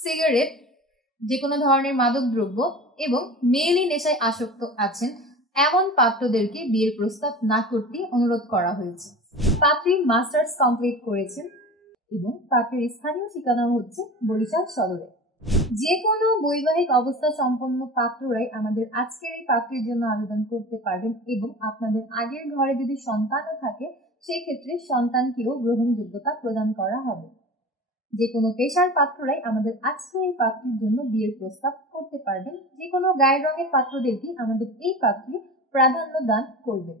Cigarette, যে কোনো ধরনের মাদক দ্রব্য এবং মেয়েলি নেশায় আসক্ত আছেন এমন পাত্রদেরকে বিয়ের প্রস্তাব না করতে অনুরোধ করা হয়েছে। পাত্রী মাস্টার্স কমপ্লিট করেছেন এবং পাত্রীর স্থানীয় ঠিকানা হচ্ছে বরিশাল সদরে। যে কোনো বৈবাহিক অবস্থা সম্পন্ন পাত্ররাই আমাদের আজকের এই পাত্রীর জন্য আবেদন করতে পারবেন এবং আপনাদের আগের ঘরে যদি সন্তানও থাকে সেই ক্ষেত্রে সন্তানকেও গ্রহণযোগ্যতা প্রদান করা হবে। যে কোনো পেশার পাত্ররাই আমাদের আজকের এই পাত্রীর জন্য বিয়ের প্রস্তাব করতে পারবেন। যে কোনো গায়ের রঙের পাত্রদেরকে আমাদের এই পাত্রী প্রাধান্য দান করবে।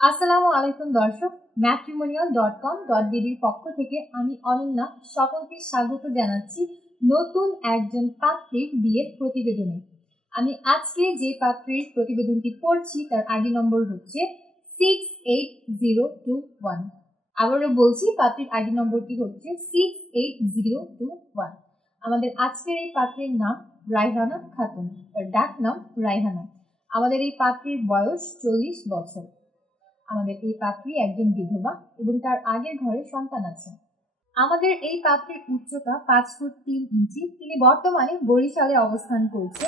আসসালামু আলাইকুম দর্শক, matrimonial.com.bd এর পক্ষ থেকে আমি অনন্যা সকলকে স্বাগত জানাচ্ছি নতুন একজন পাত্রীর বিয়ের প্রতিবেদনে। আমি আজকে যে পাত্রীর প্রতিবেদনটি পড়ছি তার আইডি নম্বর হচ্ছে 68021। আবারও বলছি, পাত্রীর আইডি নম্বরটি হচ্ছে 68021। আমাদের আজকের এই পাত্রীর নাম রায়হানা খাতুন, তার ডাক নাম রায়হানা। আমাদের এই পাত্রীর বয়স 40 বছর। আমাদের এই পাত্রী একজন বিধবা এবং তার আগের ঘরে সন্তান আছে। আমাদের এই পাত্রীর উচ্চতা 5 ফুট 3 ইঞ্চি। তিনি বর্তমানে বরিশালে অবস্থান করছে।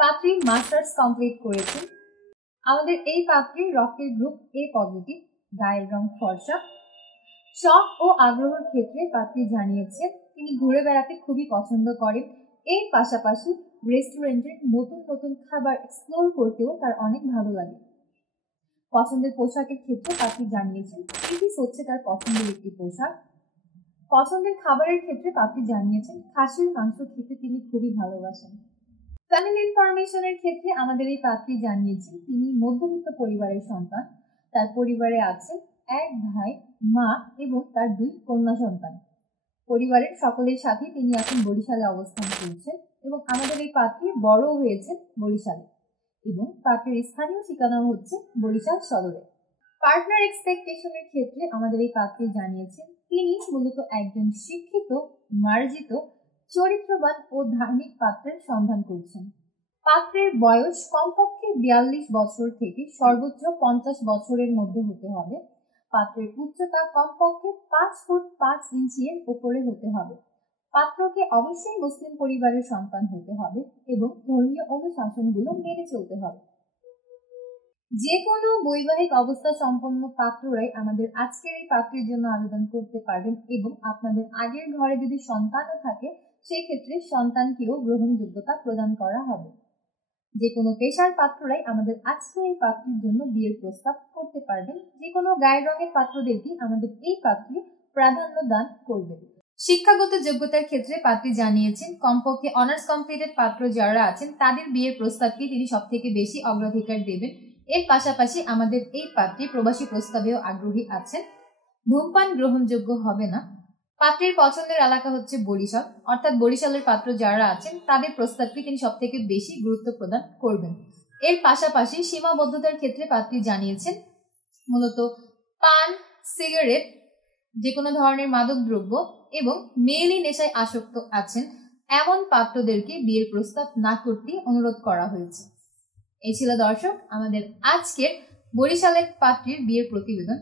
পাত্রী মাস্টার্স কমপ্লিট করেছেন। আমাদের এই পাত্রীর রক্তের গ্রুপ এ পজিটিভ, গায়ের রং ফর্সা। শখ ও আগ্রহের ক্ষেত্রে পাত্রী জানিয়েছেন তিনি ঘুরে বেড়াতে খুবই পছন্দ করেন। এর পাশাপাশি রেস্টুরেন্টের নতুন নতুন খাবার এক্সপ্লোর করতেও তার অনেক ভালো লাগে। পছন্দের পোশাকের ক্ষেত্রে পাত্রী জানিয়েছেন থ্রি-পিস হচ্ছে তার পছন্দের একটি পোশাক। পছন্দের খাবারের ক্ষেত্রে পাত্রী জানিয়েছেন খাসির মাংস খেতে তিনি খুবই ভালোবাসেন। ফ্যামিলি ইনফরমেশনের ক্ষেত্রে আমাদের এই পাত্রী জানিয়েছেন তিনি মধ্যবিত্ত পরিবারের সন্তান। তার পরিবারে আছেন এক ভাই, মা এবং তার 2 কন্যা সন্তান। পরিবারের সকলের সাথে তিনি এখন বরিশালে অবস্থান করছেন এবং আমাদের এই পাত্রী বড় হয়েছেন বরিশালে এবং পাত্রের স্থানীয় ঠিকানা হচ্ছে বরিশাল সদরে। পার্টনার এক্সপেকটেশনের ক্ষেত্রে আমাদের এই পাত্রী জানিয়েছেন তিনি মূলত একজন শিক্ষিত, মার্জিত, চরিত্রবান ও ধার্মিক পাত্রের সন্ধান করছেন। পাত্রের বয়স কমপক্ষে 42 বছর থেকে সর্বোচ্চ 50 বছরের মধ্যে হতে হবে। পাত্রের উচ্চতা কমপক্ষে 5 ফুট 5 ইঞ্চি এর উপরে হতে হবে। পাত্রকে অবশ্যই মুসলিম পরিবারের সন্তান হতে হবে এবং ধর্মীয় অনুশাসনগুলো মেনে চলতে হবে। যে কোনো বৈবাহিক অবস্থা সম্পন্ন পাত্ররাই আমাদের আজকের এই পাত্রীর জন্য আবেদন করতে পারবেন এবং আপনাদের আগের ঘরে যদি সন্তানও থাকে সেই ক্ষেত্রে সন্তানকেও গ্রহণযোগ্যতা প্রদান করা হবে। যে কোনো পেশার পাত্ররাই আমাদের আজকের এই পাত্রীর জন্য বিয়ের প্রস্তাব করতে পারবেন। যে কোনো গায়ের রঙের পাত্রদেরকে আমাদের এই পাত্রী প্রাধান্য দান করবে। শিক্ষাগত যোগ্যতার ক্ষেত্রে পাত্রী জানিয়েছেন কমপক্ষে অনার্স কমপ্লিটেড পাত্র যারা আছেন তাদের বিয়ের প্রস্তাবকে তিনি সবথেকে বেশি অগ্রাধিকার দেবেন। এর পাশাপাশি আমাদের এই পাত্রী প্রবাসী প্রস্তাবেও আগ্রহী আছেন। ধূমপান গ্রহণযোগ্য হবে না। পাত্রীর পছন্দের এলাকা হচ্ছে বরিশাল, অর্থাৎ বরিশালের পাত্র যারা আছেন তাদের প্রস্তাবকে তিনি সবথেকে বেশি গুরুত্ব প্রদান করবেন। এর পাশাপাশি সীমাবদ্ধতার ক্ষেত্রে পাত্রী জানিয়েছেন মূলত পান, সিগারেট, যে কোনো ধরনের মাদক দ্রব্য এবং মেয়েলি নেশায় আসক্ত আছেন এমন পাত্রদেরকে বিয়ের প্রস্তাব না করতে অনুরোধ করা হয়েছে। এই ছিল দর্শক আমাদের আজকের বরিশালের পাত্রীর বিয়ের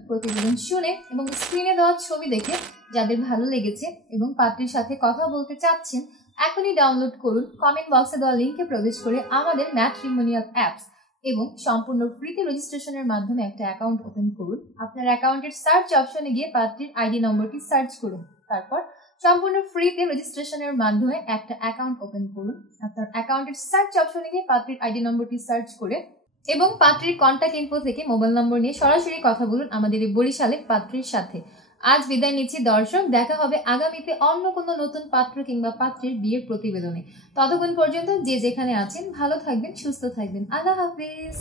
প্রতিবেদন শুনে এবং স্ক্রিনে দেওয়া ছবি দেখে যাদের ভালো লেগেছে এবং পাত্রীর সাথে কথা বলতে চাচ্ছেন এখনই ডাউনলোড করুন কমেন্ট বক্সে দেওয়া লিঙ্কে প্রবেশ করে আমাদের ম্যাট্রিমোনিয়াল অ্যাপস এবং সম্পূর্ণ ফ্রিতে রেজিস্ট্রেশনের মাধ্যমে একটা অ্যাকাউন্ট ওপেন করুন। আপনার অ্যাকাউন্টের সার্চ অপশনে গিয়ে পাত্রীর আইডি নম্বরটি সার্চ করুন। তারপর সম্পূর্ণ ফ্রিতে রেজিস্ট্রেশনের মাধ্যমে একটা অ্যাকাউন্ট ওপেন করুন। আপনার অ্যাকাউন্টের সার্চ অপশনে গিয়ে পাত্রীর আইডি নম্বরটি সার্চ করে এবং পাত্রীর কন্ট্যাক্ট ইনফো থেকে মোবাইল নম্বর নিয়ে সরাসরি কথা বলুন আমাদের এই বরিশালের পাত্রীর সাথে। আজ বিদায় নিচ্ছি দর্শক, দেখা হবে আগামীতে অন্য কোনো নতুন পাত্র কিংবা পাত্রীর বিয়ের প্রতিবেদনে। ততক্ষণ পর্যন্ত যে যেখানে আছেন ভালো থাকবেন, সুস্থ থাকবেন। আল্লাহ হাফিজ।